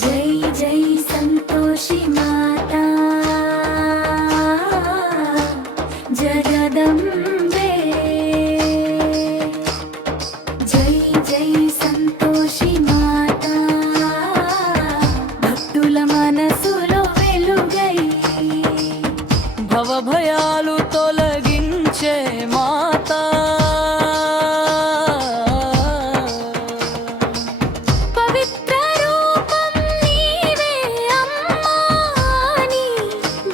జై జై సంతోషి మాతా జగదంబే జై జై సంతోషి మాతా భక్తుల మనసులో వెలుగై భవభయాలు తొలగించే మాతా పవిత్ర రూపం నీవే అమ్మా అని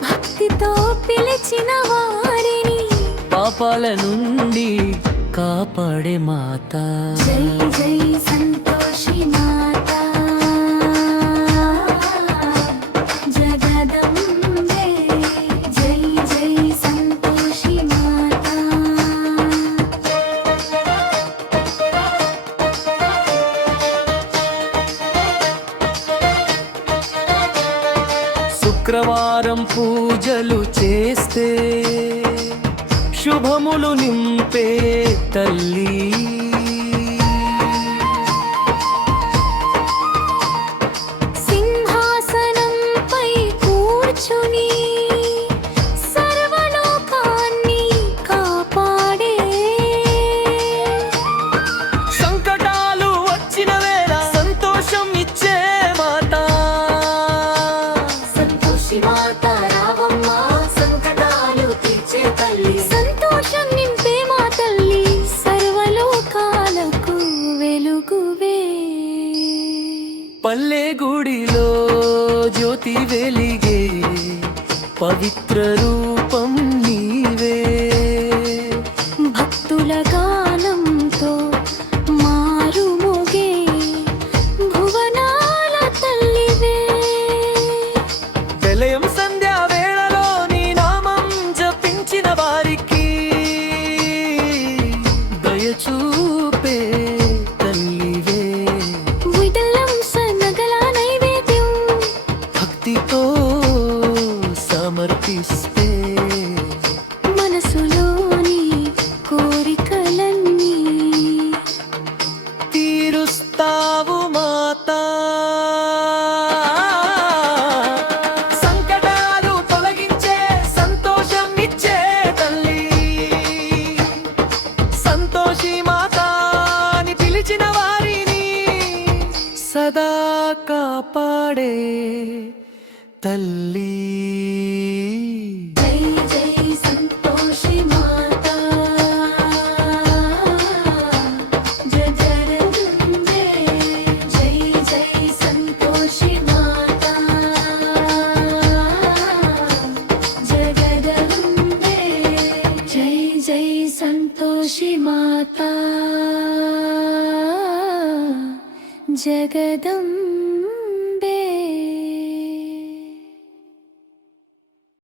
భక్తితో పిలిచిన వారిని పాపాల నుండి కాపాడే మాతా జై జై సంతోషి మాతా జగదంబే జై జై సంతోషి మాతా శుక్రవారం పూజలు చేస్తే శుభములు నింపే తల్లి సింహాసనంపై కూర్చుని సర్వలోకాన్ని కాపాడే సంకటాలు వచ్చిన వేళ సంతోషం ఇచ్చే మాతా సంతోషి మాత రావమ్మ సంకటాలు తీర్చే తల్లి సంతోషం నింపే మా తల్లి సర్వలోకాలకు వెలుగువే పల్లె గుడిలో జ్యోతి వెలిగే పవిత్ర రూపం నీవే భక్తుల గానంతో మారుమోగే భువనాల తల్లివే ప్రళయం సంధ్యా వేళలో నీ నామం జపించిన వారికి దయచూపే తల్లివే విఠలం సనగల నైవేద్యం భక్తితో సమర్పిస్తే మనసులోని కోరికలన్నీ తీరుస్తావు మాతా సంకటాలు తొలగించే సంతోషం ఇచ్చే తల్లి సంతోషి మాతా అని పిలిచిన వారిని సదా కాపాడే తల్లి జై జై సంతోషి మాతా జగదంబే జై జై సంతోషి మాతా జగదంబే జై జై సంతోషి మాతా జగదంబే